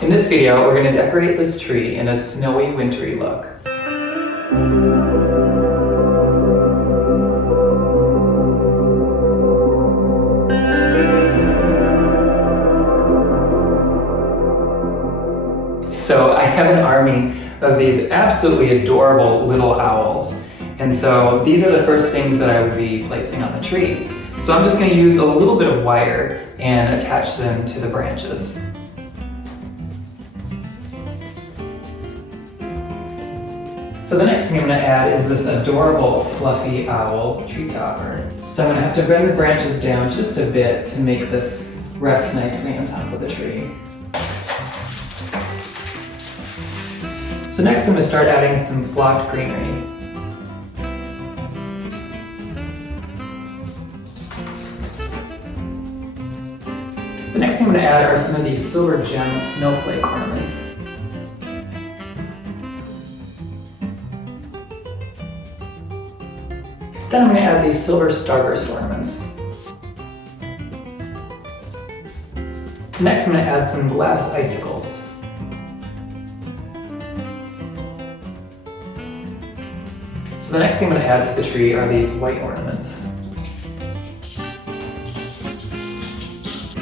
In this video, we're going to decorate this tree in a snowy, wintry look. So I have an army of these absolutely adorable little owls. And so these are the first things that I would be placing on the tree. So I'm just going to use a little bit of wire and attach them to the branches. So the next thing I'm going to add is this adorable fluffy owl tree topper. So I'm going to have to bend the branches down just a bit to make this rest nicely on top of the tree. So next I'm going to start adding some flocked greenery. The next thing I'm going to add are some of these silver gem snowflake ornaments. Then I'm going to add these silver starburst ornaments. Next I'm going to add some glass icicles. So the next thing I'm going to add to the tree are these white ornaments.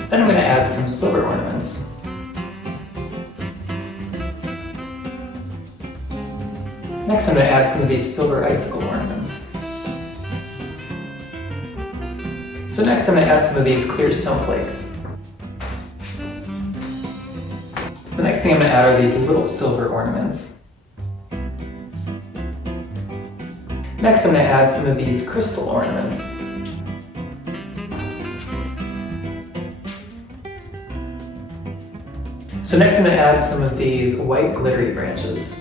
Then I'm going to add some silver ornaments. Next I'm going to add some of these silver icicle ornaments. So next I'm going to add some of these clear snowflakes. The next thing I'm going to add are these little silver ornaments. Next I'm going to add some of these crystal ornaments. So next I'm going to add some of these white glittery branches.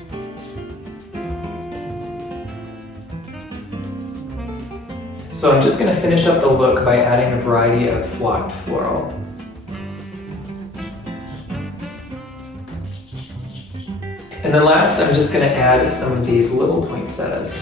So I'm just going to finish up the look by adding a variety of flocked floral. And then last I'm just going to add some of these little poinsettias.